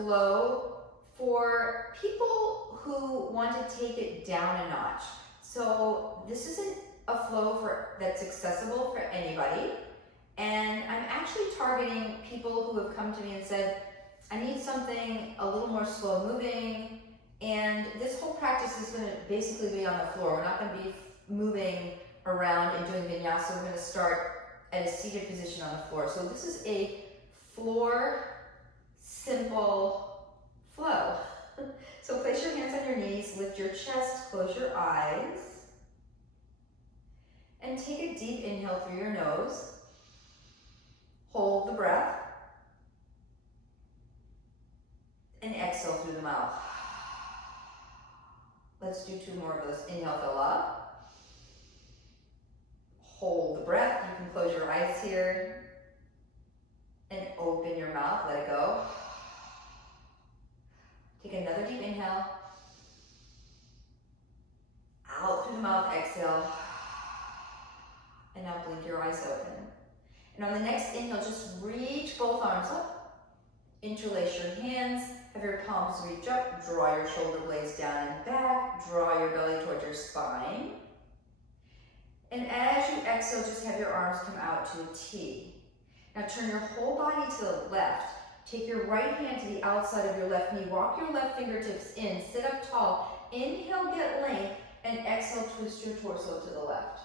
flow for people who want to take it down a notch. So this isn't a flow that's accessible for anybody. And I'm actually targeting people who have come to me and said, I need something a little more slow moving. And this whole practice is going to basically be on the floor. We're not going to be moving around and doing vinyasa. We're going to start at a seated position on the floor. So this is a floor simple flow. So place your hands on your knees, lift your chest, close your eyes, and take a deep inhale through your nose. Hold the breath, and exhale through the mouth. Let's do 2 more of those. Inhale, fill up. Hold the breath. You can close your eyes here and open your mouth. Let it go. Take another deep inhale. Out through the mouth, exhale. And now blink your eyes open. And on the next inhale, just reach both arms up. Interlace your hands. Have your palms reach up. Draw your shoulder blades down and back. Draw your belly towards your spine. And as you exhale, just have your arms come out to a T. Now turn your whole body to the left. Take your right hand to the outside of your left knee. Walk your left fingertips in. Sit up tall. Inhale, get length. And exhale, twist your torso to the left.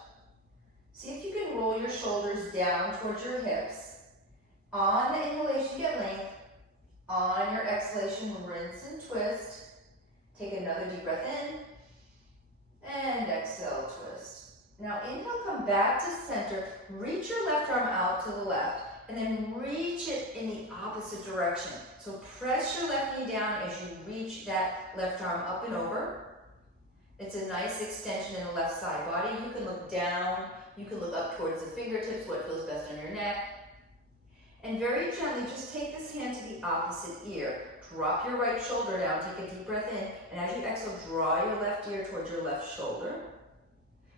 See if you can roll your shoulders down towards your hips. On the inhalation, get length. On your exhalation, rinse and twist. Take another deep breath in. And exhale, twist. Now inhale, come back to center. Reach your left arm out to the left. And then reach it in the opposite direction. So press your left knee down as you reach that left arm up and over. It's a nice extension in the left side body. You can look down. You can look up towards the fingertips, what feels best on your neck. And very gently, just take this hand to the opposite ear. Drop your right shoulder down, take a deep breath in, and as you exhale, draw your left ear towards your left shoulder.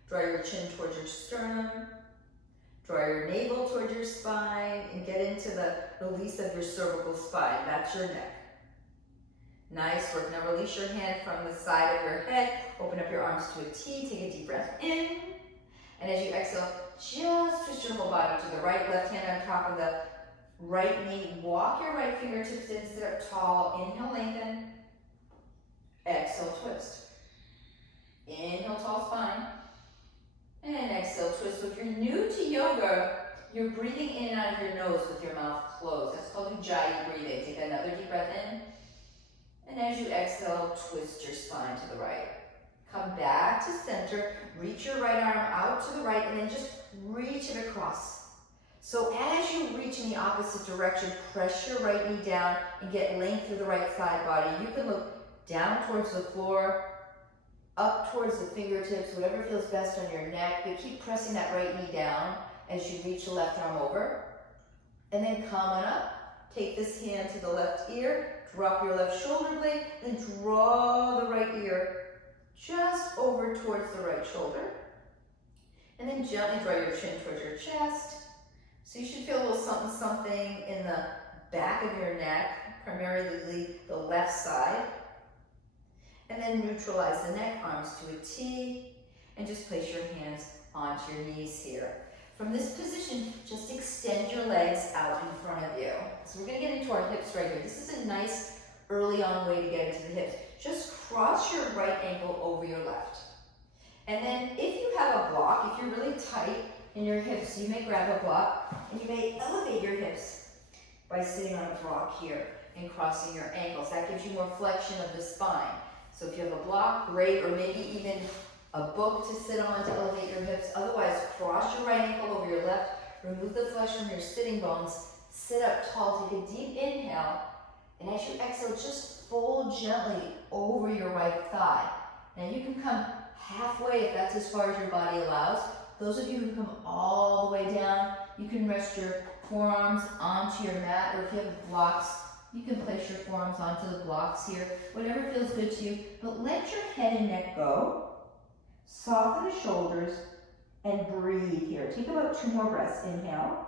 Draw your chin towards your sternum. Draw your navel towards your spine, and get into the release of your cervical spine. That's your neck. Nice work. Now release your hand from the side of your head. Open up your arms to a T. Take a deep breath in. And as you exhale, just twist your whole body to the right. Left hand on top of the right knee. Walk your right fingertips in. Sit up tall. Inhale, lengthen. Exhale, twist. Inhale, tall spine. And exhale, twist. So if you're new to yoga, you're breathing in and out of your nose with your mouth closed. That's called Ujjayi breathing. Take another deep breath in. And as you exhale, twist your spine to the right. Come back to center. Reach your right arm out to the right and then just reach it across. So as you reach in the opposite direction, press your right knee down and get length through the right side body. You can look down towards the floor, up towards the fingertips, whatever feels best on your neck, but keep pressing that right knee down as you reach the left arm over. And then come on up. Take this hand to the left ear, drop your left shoulder blade, then draw the right ear just over towards the right shoulder. And then gently draw your chin towards your chest. So you should feel a little something, something in the back of your neck, primarily the left side. And then neutralize the neck, arms to a T, and just place your hands onto your knees here. From this position, just extend your legs out in front of you. So we're gonna get into our hips right here. This is a nice early on way to get into the hips. Just cross your right ankle over your left. And then if you have a block, if you're really tight in your hips, you may grab a block and you may elevate your hips by sitting on a block here and crossing your ankles. That gives you more flexion of the spine. So if you have a block, great, or maybe even a book to sit on to elevate your hips. Otherwise, cross your right ankle over your left, remove the flesh from your sitting bones, sit up tall, take a deep inhale, and as you exhale, just fold gently over your right thigh. Now you can come halfway if that's as far as your body allows. Those of you who come all the way down, you can rest your forearms onto your mat, or if you have blocks, you can place your forearms onto the blocks here, whatever feels good to you, but let your head and neck go. Soften the shoulders and breathe here. Take about 2 more breaths. Inhale,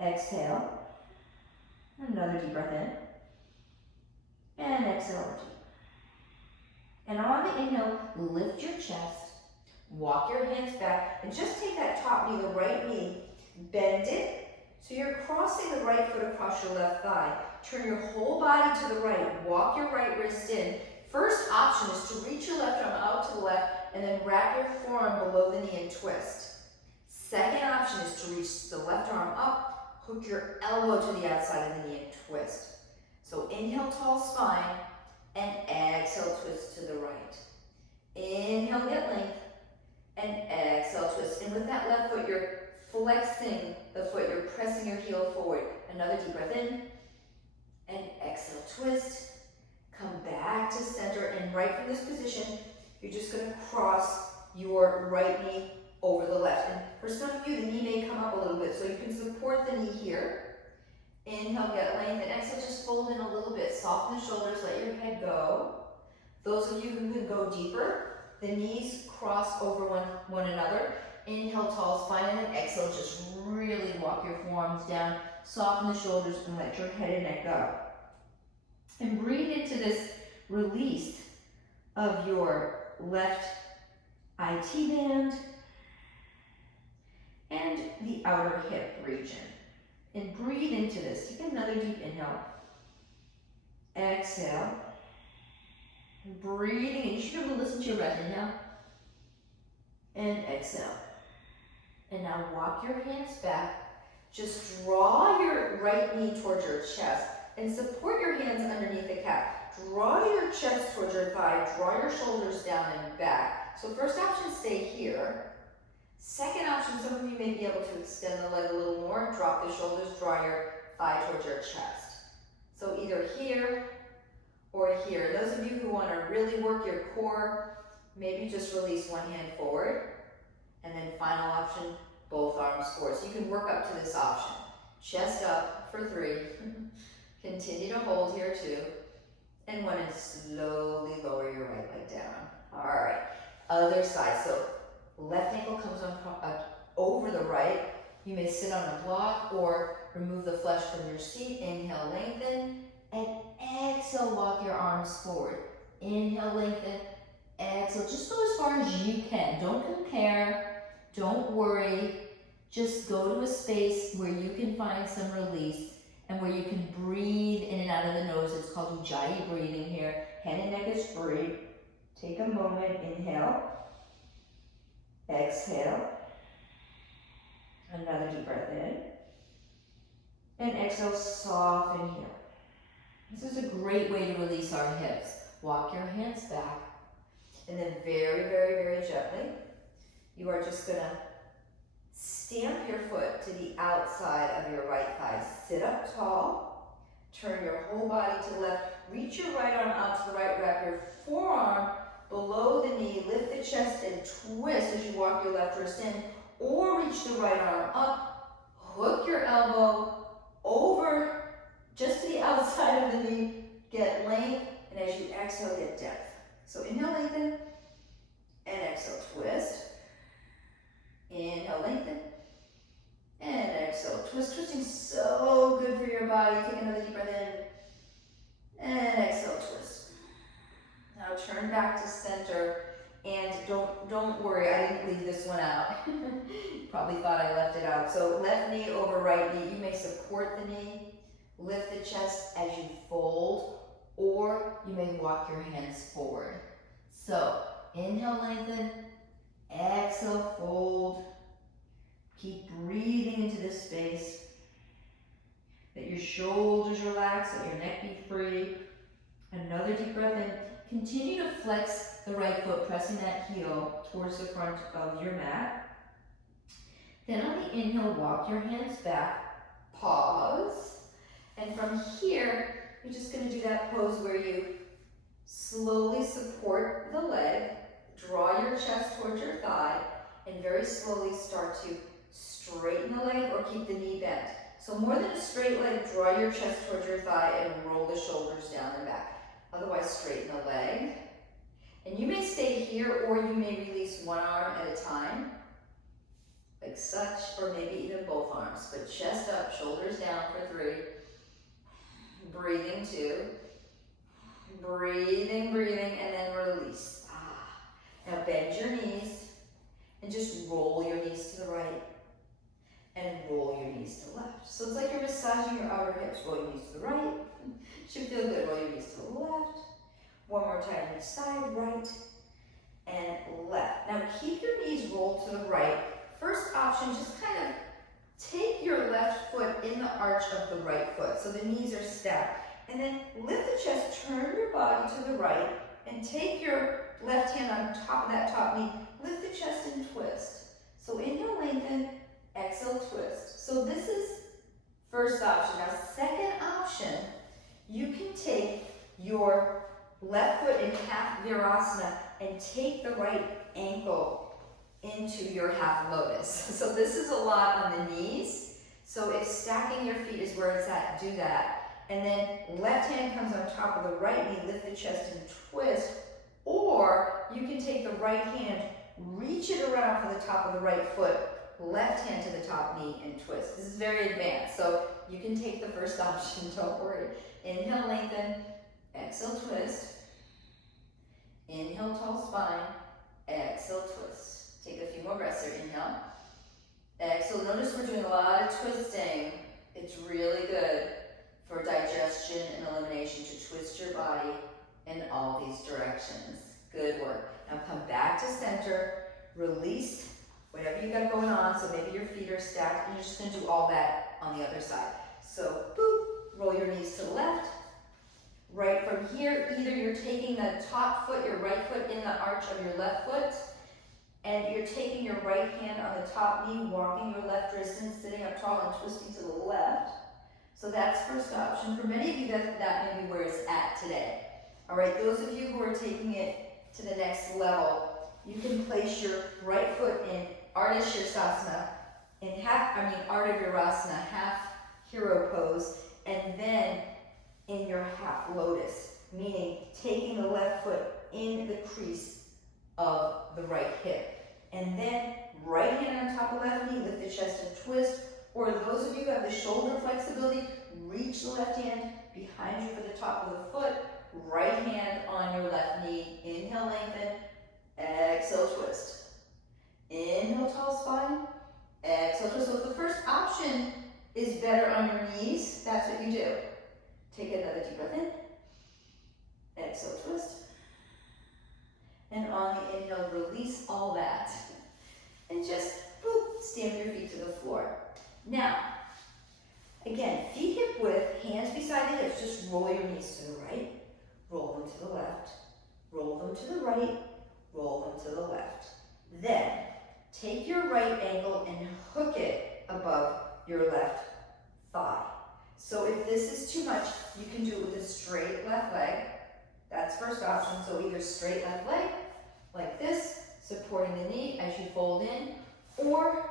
exhale, another deep breath in, and exhale deep. And on the inhale, lift your chest, walk your hands back, and just take that top knee, the right knee, bend it, so you're crossing the right foot across your left thigh. Turn your whole body to the right, walk your right wrist in. First option is to reach your left arm out to the left, and then wrap your forearm below the knee and twist. Second option is to reach the left arm up, hook your elbow to the outside of the knee and twist. So inhale, tall spine, and exhale, twist to the right. Inhale, get length, and exhale, twist. And with that left foot, you're flexing the foot, you're pressing your heel forward. Another deep breath in, and exhale, twist. Come back to center, and right from this position, you're just gonna cross your right knee over the left. And for some of you, the knee may come up a little bit, so you can support the knee here. Inhale, get length, and exhale, just fold in a little bit. Soften the shoulders, let your head go. Those of you who can go deeper, the knees cross over one another. Inhale, tall spine, and then exhale, just really walk your forearms down. Soften the shoulders and let your head and neck go. And breathe into this release of your left IT band and the outer hip region. And breathe into this. Take another deep inhale. Exhale. Breathing in. You should be able to listen to your breath. Inhale. And exhale. And now walk your hands back. Just draw your right knee towards your chest and support your hands underneath the calf. Draw your chest towards your thigh. Draw your shoulders down and back. So first option, stay here. Second option, some of you may be able to extend the leg a little more, drop the shoulders, draw your thigh towards your chest. So either here or here. Those of you who want to really work your core, maybe just release one hand forward. And then final option, both arms forward. So you can work up to this option. Chest up for 3. Continue to hold here 2. And 1, and slowly lower your right leg down. All right, other side. So left ankle comes on over the right. You may sit on a block or remove the flesh from your seat. Inhale, lengthen, and exhale, walk your arms forward. Inhale, lengthen, exhale. Just go as far as you can. Don't compare, don't worry. Just go to a space where you can find some release and where you can breathe in and out of the nose. It's called Ujjayi breathing here. Head and neck is free. Take a moment, inhale. Exhale. Another deep breath in. And exhale, soften here. This is a great way to release our hips. Walk your hands back. And then very, very, very gently, you are just gonna stamp your foot to the outside of your right thigh. Sit up tall. Turn your whole body to the left. Reach your right arm out to the right. Wrap your forearm below the knee, lift the chest and twist as you walk your left wrist in, or reach the right arm up, hook your elbow over just to the outside of the knee, get length, and as you exhale, get depth. So inhale, lengthen, and exhale, twist. Inhale, lengthen, and exhale, twist. Twisting so good for your body. Take another deep breath in, and exhale, twist. Now turn back to center, and don't worry, I didn't leave this one out. Probably thought I left it out. So left knee over right knee. You may support the knee, lift the chest as you fold, or you may walk your hands forward. So inhale, lengthen, exhale, fold. Keep breathing into this space. Let your shoulders relax, let your neck be free. Another deep breath in. Continue to flex the right foot, pressing that heel towards the front of your mat. Then on the inhale, walk your hands back, pause. And from here, you're just gonna do that pose where you slowly support the leg, draw your chest towards your thigh, and very slowly start to straighten the leg or keep the knee bent. So more than a straight leg, draw your chest towards your thigh and roll the shoulders down and back. Otherwise, straighten the leg. And you may stay here, or you may release one arm at a time, like such, or maybe even both arms. But chest up, shoulders down for 3. Breathing 2. Breathing, breathing, and then release. Now bend your knees and just roll your knees to the right and roll your knees to the left. So it's like you're massaging your outer hips. Roll your knees to the right. Should feel good. Roll your knees to the left. One more time each side, right and left. Now keep your knees rolled to the right. First option, just kind of take your left foot in the arch of the right foot so the knees are stacked. And then lift the chest, turn your body to the right, and take your left hand on top of that top knee. Lift the chest and twist. So inhale, lengthen, exhale, twist. So this is first option. Now second option, you can take your left foot in half virasana and take the right ankle into your half lotus. So this is a lot on the knees. So if stacking your feet is where it's at, do that. And then left hand comes on top of the right knee, lift the chest and twist. Or you can take the right hand, reach it around for the top of the right foot, left hand to the top knee and twist. This is very advanced, so you can take the first option, don't worry. Inhale, lengthen, exhale, twist. Inhale, tall spine, exhale, twist. Take a few more breaths here, inhale. Exhale, notice we're doing a lot of twisting. It's really good for digestion and elimination to twist your body in all these directions. Good work. Now come back to center, release whatever you got going on. So maybe your feet are stacked and you're just gonna do all that on the other side. So boop, roll your knees to the left. Right from here, either you're taking the top foot, your right foot in the arch of your left foot, and you're taking your right hand on the top knee, walking your left wrist in, sitting up tall and twisting to the left. So that's first option. For many of you, that may be where it's at today. All right, those of you who are taking it to the next level, you can place your right foot in Ardha Shirsasana, Ardha Virasana, half hero pose, and then in your half lotus, meaning taking the left foot in the crease of the right hip. And then right hand on top of left knee, lift the chest and twist. Or those of you who have the shoulder flexibility, reach the left hand behind you for the top of the foot, right hand on your left knee. Inhale, lengthen, exhale, twist. Inhale, tall spine, exhale, twist. So if the first option is better on your knees, that's what you do. Take another deep breath in, exhale, twist. And on the inhale, release all that. And just, boop, stamp your feet to the floor. Now, again, feet hip width, hands beside the hips, just roll your knees to the right, roll them to the left, roll them to the right, roll them to the left. Then, take your right ankle and hook it above your left thigh. So if this is too much, you can do it with a straight left leg. That's first option. So either straight left leg, like this, supporting the knee as you fold in, or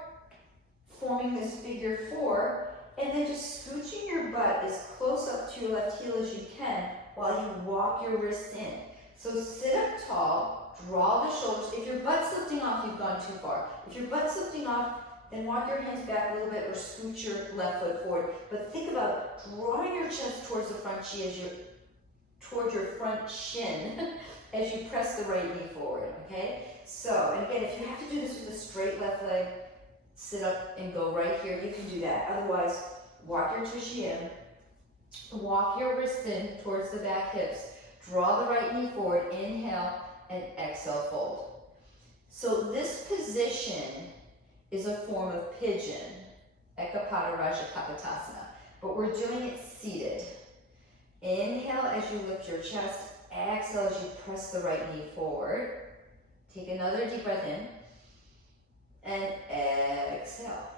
forming this figure four, and then just scooching your butt as close up to your left heel as you can while you walk your wrists in. So sit up tall, draw the shoulders. If your butt's lifting off, you've gone too far. If your butt's lifting off, then walk your hands back a little bit or scoot your left foot forward. But think about drawing your chest towards the front towards your front shin as you press the right knee forward, okay? So, and again, if you have to do this with a straight left leg, sit up and go right here, you can do that. Otherwise, walk your tushy in, walk your wrists in towards the back hips, draw the right knee forward, inhale, and exhale, fold. So this position is a form of pigeon, Ekapada Rajakapotasana, but we're doing it seated. Inhale as you lift your chest, exhale as you press the right knee forward. Take another deep breath in, and exhale.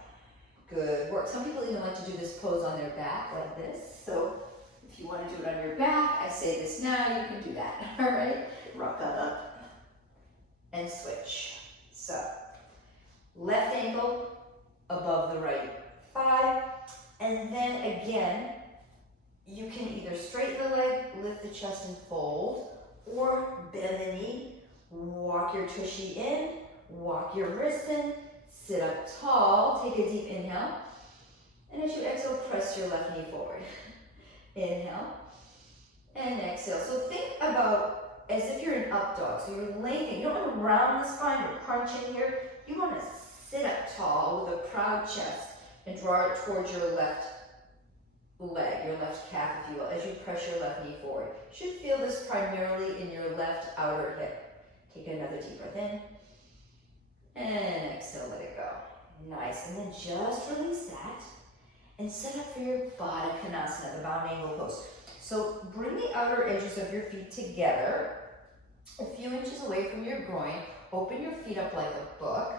Good work. Some people even like to do this pose on their back like this. So if you want to do it on your back, I say this now, you can do that. All right? Rock that up and switch. So left ankle above the right thigh. And then again, you can either straighten the leg, lift the chest and fold, or bend the knee, walk your tushy in, walk your wrist in, sit up tall, take a deep inhale, and as you exhale, press your left knee forward. Inhale, And exhale. So think about as if you're in up dog. So you're laying, you don't want to round the spine or crunch in here. You want to sit up tall with a proud chest and draw it towards your left leg, your left calf, if you will, as you press your left knee forward. You should feel this primarily in your left outer hip. Take another deep breath in. And exhale, let it go. Nice. And then just release that and set up for your Baddha Konasana, the bound angle pose. So bring the outer edges of your feet together, a few inches away from your groin. Open your feet up like a book.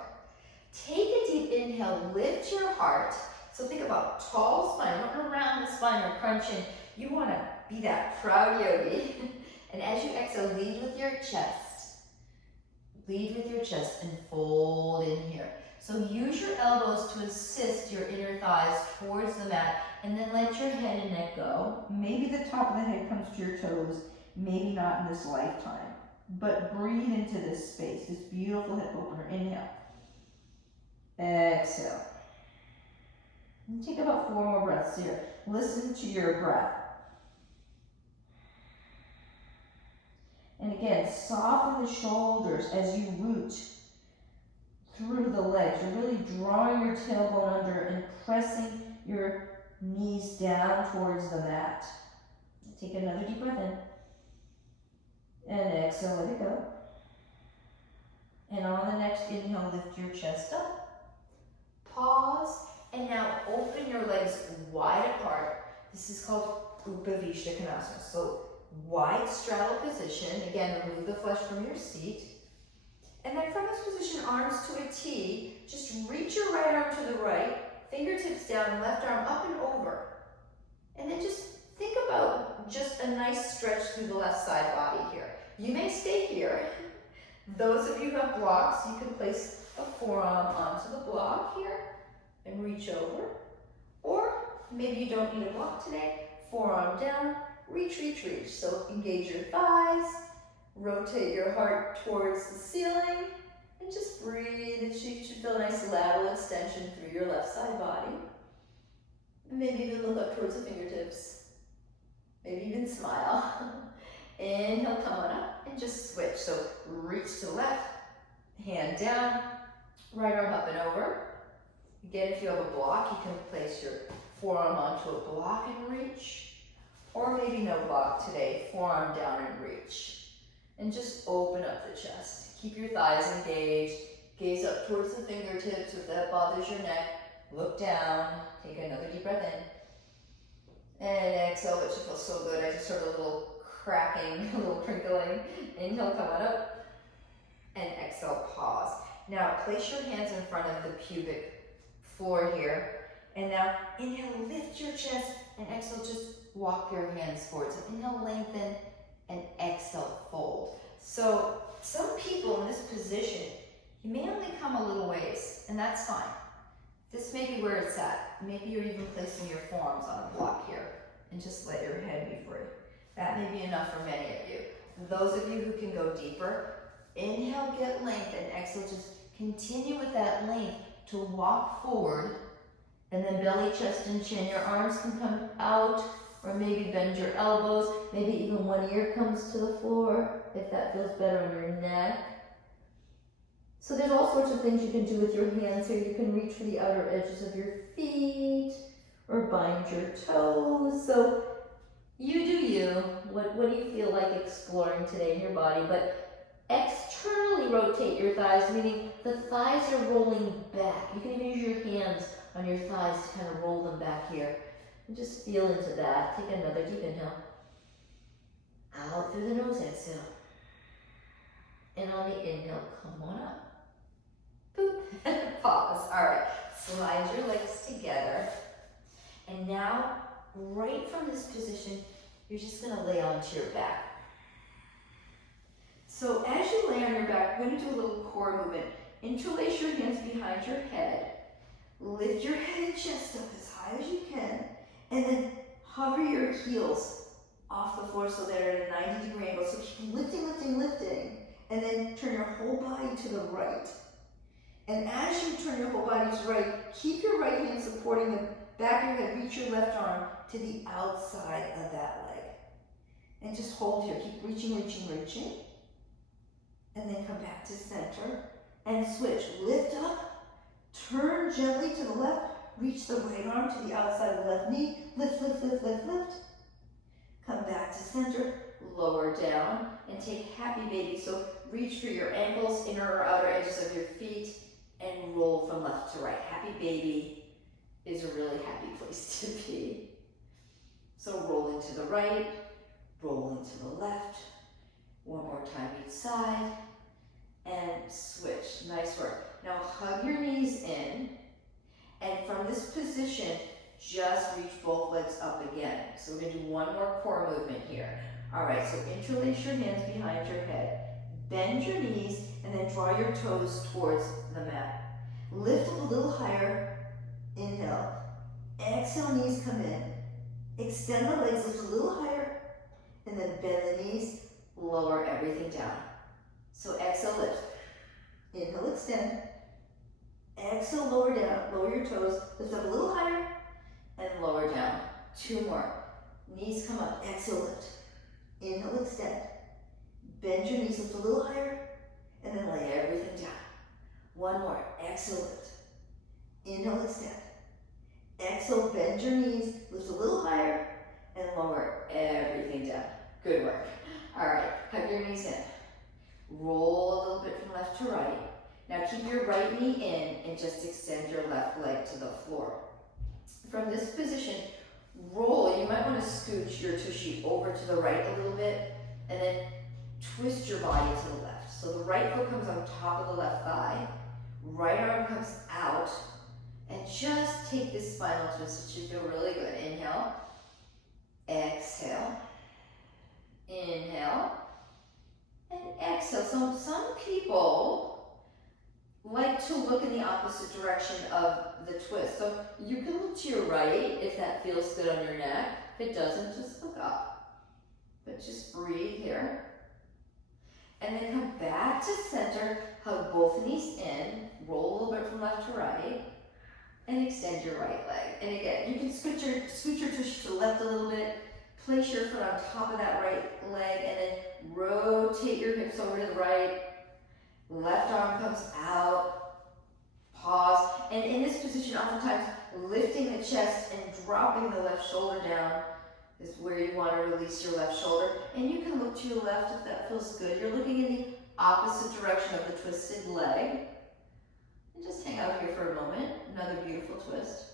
Take a deep inhale, lift your heart. So think about tall spine, not around the spine or crunching. You want to be that proud yogi. And as you exhale, lead with your chest. Lead with your chest and fold in here. So use your elbows to assist your inner thighs towards the mat, and then let your head and neck go. Maybe the top of the head comes to your toes, maybe not in this lifetime. But breathe into this space, this beautiful hip opener. Inhale. Exhale. And take about 4 more breaths here. Listen to your breath. And again, soften the shoulders as you root through the legs. You're really drawing your tailbone under and pressing your knees down towards the mat. Take another deep breath in. And exhale, let it go. And on the next inhale, lift your chest up. Pause. And now open your legs wide apart. This is called Upavishta Konasana. So wide straddle position. Again, remove the flesh from your seat. And then from this position, arms to a T, just reach your right arm to the right, fingertips down, left arm up and over. And then just think about just a nice stretch through the left side body here. You may stay here. Those of you who have blocks, you can place a forearm onto the block here and reach over. Or maybe you don't need a block today. Forearm down, reach, reach, reach. So engage your thighs. Rotate your heart towards the ceiling and just breathe. And you should feel a nice lateral extension through your left side body. Maybe even look up towards the fingertips. Maybe even smile. Inhale, come on up and just switch. So reach to the left, hand down, right arm up and over. Again, if you have a block, you can place your forearm onto a block and reach. Or maybe no block today, forearm down and reach. And just open up the chest. Keep your thighs engaged. Gaze up towards the fingertips if that bothers your neck. Look down. Take another deep breath in. And exhale, which feels so good. I just heard a little cracking, a little crinkling. Inhale, come on up. And exhale, pause. Now, place your hands in front of the pubic floor here. And now, inhale, lift your chest. And exhale, just walk your hands forward. So inhale, lengthen. And exhale, fold. So some people in this position, you may only come a little ways, and that's fine. This may be where it's at. Maybe you're even placing your forearms on a block here, and just let your head be free. That may be enough for many of you. Those of you who can go deeper, inhale, get length, and exhale, just continue with that length to walk forward, and then belly, chest, and chin. Your arms can come out, or maybe bend your elbows. Maybe even one ear comes to the floor, if that feels better on your neck. So there's all sorts of things you can do with your hands here. You can reach for the outer edges of your feet, or bind your toes. So you do you. What do you feel like exploring today in your body? But externally rotate your thighs, meaning the thighs are rolling back. You can even use your hands on your thighs to kind of roll them back here. And just feel into that. Take another deep inhale. Out through the nose, exhale. And on the inhale, come on up. Boop. Pause. All right. Slide your legs together. And now, right from this position, you're just going to lay onto your back. So as you lay on your back, we're going to do a little core movement. Interlace your hands behind your head. Lift your head and chest up as high as you can. And then hover your heels off the floor so they're at a 90-degree angle. So keep lifting, lifting, lifting. And then turn your whole body to the right. And as you turn your whole body to the right, keep your right hand supporting the back of your head. Reach your left arm to the outside of that leg. And just hold here. Keep reaching, reaching, reaching. And then come back to center and switch. Lift up, turn gently to the left, reach the right arm to the outside of the left knee. Lift, lift, lift, lift, lift. Come back to center, lower down, and take happy baby. So reach for your ankles, inner or outer edges of your feet, and roll from left to right. Happy baby is a really happy place to be. So rolling to the right, rolling to the left. One more time each side, and switch. Nice work. Now hug your knees in, and from this position, just reach both legs up again. So we're gonna do one more core movement here. All right, so interlace your hands behind your head. Bend your knees, and then draw your toes towards the mat. Lift up a little higher, inhale. Exhale, knees come in. Extend the legs, lift a little higher, and then bend the knees, lower everything down. So exhale, lift. Inhale, extend. Exhale, lower down, lower your toes, lift up a little higher, and lower down. Two more. Knees come up, exhale, lift. Inhale, extend. Bend your knees, lift a little higher, and then lay everything down. One more, exhale, lift. Inhale, extend. Exhale, bend your knees, lift a little higher, and lower everything down. Good work. All right, hug your knees in. Roll a little bit from left to right. Now keep your right knee in and just extend your left leg to the floor. From this position, roll. You might want to scooch your tushy over to the right a little bit, and then twist your body to the left. So the right foot comes on top of the left thigh, right arm comes out, and just take this spinal twist. It should feel really good. Inhale, exhale, inhale, and exhale. So some people like to look in the opposite direction of the twist. So you can look to your right if that feels good on your neck. If it doesn't, just look up. But just breathe here. And then come back to center, hug both knees in, roll a little bit from left to right, and extend your right leg. And again, you can scoot your tush to the left a little bit, place your foot on top of that right leg, and then rotate your hips over to the right. Left arm comes out, pause, and in this position, oftentimes lifting the chest and dropping the left shoulder down is where you want to release your left shoulder. And you can look to your left if that feels good. You're looking in the opposite direction of the twisted leg. And just hang out here for a moment. Another beautiful twist.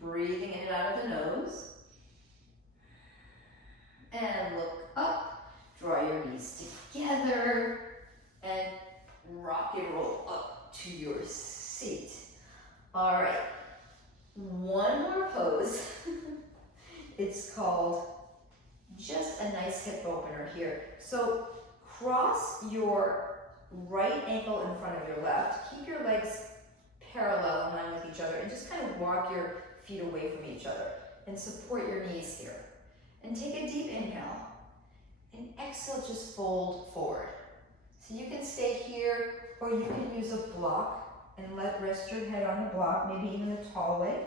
Breathing in and out of the nose. And look up. Draw your knees together. And rock and roll up to your seat. All right. One more pose. It's called just a nice hip opener here. So cross your right ankle in front of your left. Keep your legs parallel in line with each other and just kind of walk your feet away from each other and support your knees here. And take a deep inhale and exhale, just fold forward. So you can stay here or you can use a block and rest your head on the block, maybe even a tall way.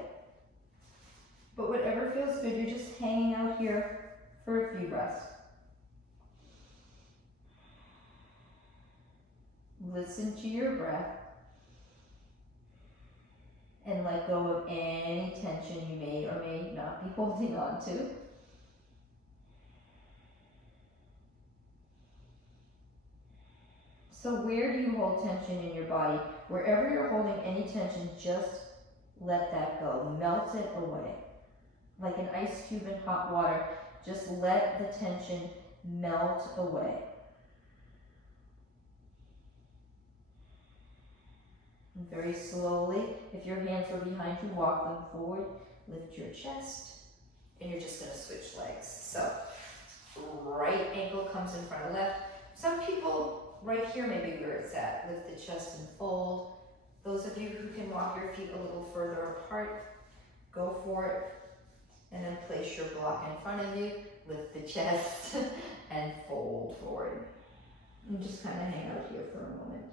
But whatever feels good, you're just hanging out here for a few breaths. Listen to your breath and let go of any tension you may or may not be holding on to. So where do you hold tension in your body? Wherever you're holding any tension, just let that go. Melt it away. Like an ice cube in hot water, just let the tension melt away. And very slowly, if your hands are behind you, walk them forward, lift your chest, and you're just gonna switch legs. So, right ankle comes in front of left. Some people, right here may be where it's at. Lift the chest and fold. Those of you who can walk your feet a little further apart, go for it. And then place your block in front of you, lift the chest, and fold forward. And just kind of hang out here for a moment.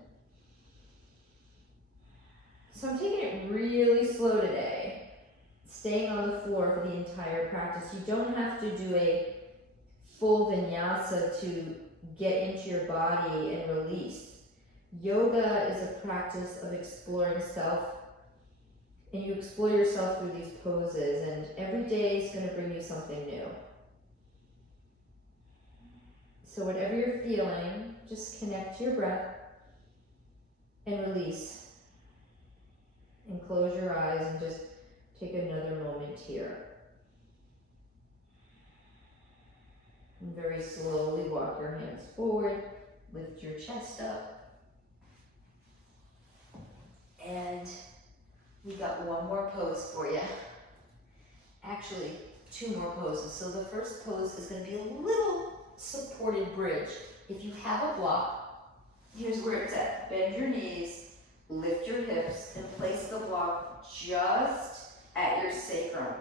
So I'm taking it really slow today. staying on the floor for the entire practice. You don't have to do a full vinyasa to get into your body and release. Yoga is a practice of exploring self, and you explore yourself through these poses, and every day is going to bring you something new. So whatever you're feeling, just connect to your breath and release. And close your eyes and just take another moment here. And very slowly walk your hands forward, lift your chest up. And we got one more pose for you. Actually, two more poses. So the first pose is going to be a little supported bridge. If you have a block, here's where it's at. Bend your knees, lift your hips, and place the block just at your sacrum.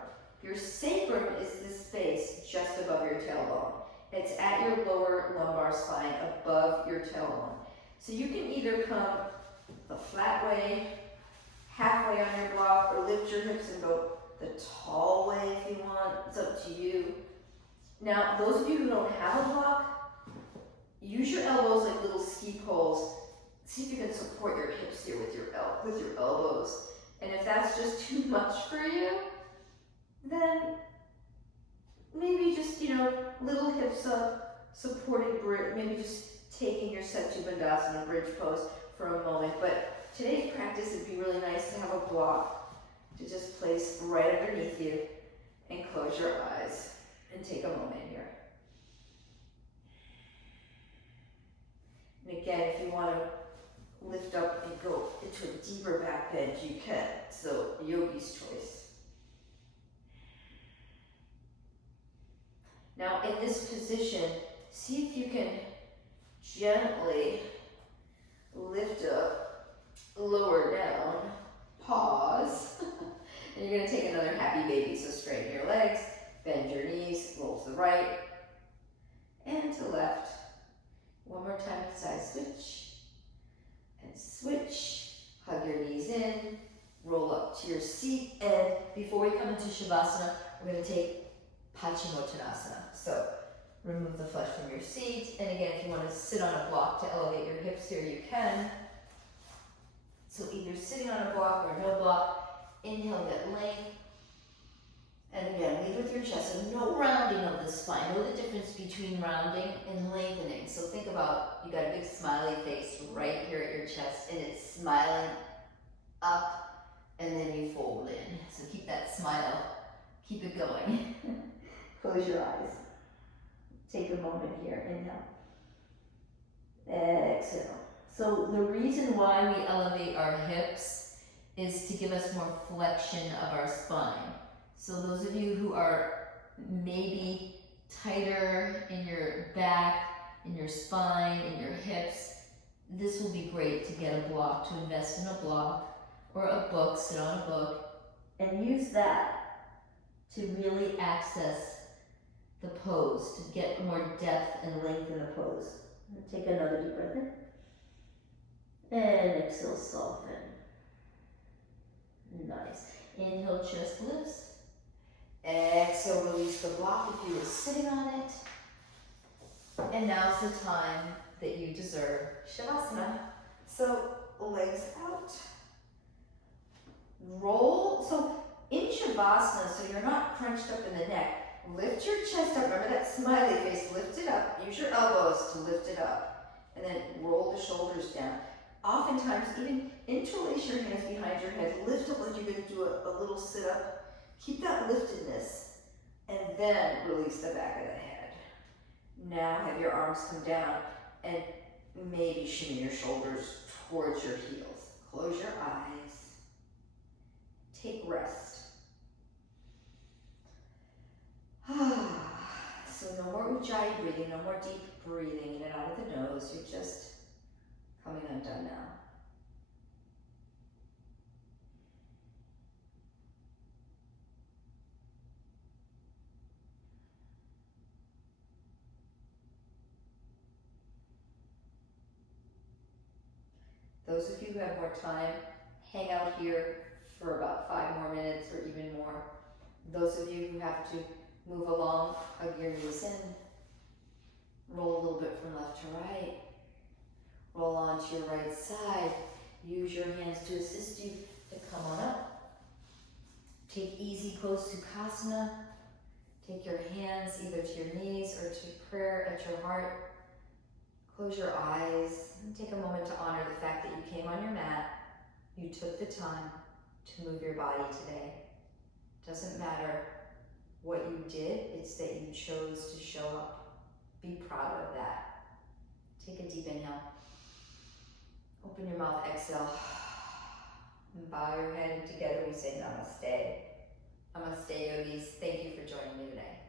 Your sacrum is the space just above your tailbone. It's at your lower lumbar spine, above your tailbone. So you can either come the flat way, halfway on your block, or lift your hips and go the tall way if you want. It's up to you. Now, those of you who don't have a block, use your elbows like little ski poles. See if you can support your hips here with your elbows. And if that's just too much for you, then maybe just, little hips up, supported bridge, maybe just taking your Setu Bandhasana bridge pose for a moment. But today's practice, it'd be really nice to have a block to just place right underneath you and close your eyes and take a moment here. And again, if you want to lift up and go into a deeper back bend, you can. So, yogi's choice. Now, in this position, see if you can gently lift up, lower down, pause, and you're going to take another happy baby. So straighten your legs, bend your knees, roll to the right and to left. One more time, side switch and switch. Hug your knees in, roll up to your seat, and before we come into Shavasana, we're going to take Paschimottanasana. So remove the flesh from your seat, and again, if you want to sit on a block to elevate your hips here, you can. So either sitting on a block or no block. Inhale, get length. And again, lead with your chest. So no rounding of the spine. Know the difference between rounding and lengthening. So think about, you got a big smiley face right here at your chest, and it's smiling up, and then you fold in. So keep that smile. Keep it going. Close your eyes. Take a moment here. Inhale. Exhale. So the reason why we elevate our hips is to give us more flexion of our spine. So those of you who are maybe tighter in your back, in your spine, in your hips, this will be great to get a block, to invest in a block or a book, sit on a book, and use that to really access the pose, to get more depth and length in the pose. Take another deep breath in. And exhale, soften. Nice. Inhale, chest lifts. Exhale, release the block if you were sitting on it. And now's the time that you deserve Shavasana. So legs out. Roll. So in Shavasana, so you're not crunched up in the neck, lift your chest up. Remember that smiley face. Lift it up. Use your elbows to lift it up. And then roll the shoulders down. Oftentimes, even interlace your hands behind your head. Lift up like you're going to do a little sit-up. Keep that liftedness. And then release the back of the head. Now have your arms come down and maybe shimmy your shoulders towards your heels. Close your eyes. Take rest. So no more Ujjayi breathing, no more deep breathing in and out of the nose. You're just coming undone now. Those of you who have more time, hang out here for about 5 more minutes or even more. Those of you who have to move along, hug your knees in. Roll a little bit from left to right. Roll onto your right side. Use your hands to assist you to come on up. Take easy pose Sukhasana. Take your hands either to your knees or to prayer at your heart. Close your eyes and take a moment to honor the fact that you came on your mat. You took the time to move your body today. Doesn't matter what you did, it's that you chose to show up. Be proud of that. Take a deep inhale. Open your mouth, exhale. And bow your head, and together we say namaste. Namaste, yogis. Thank you for joining me today.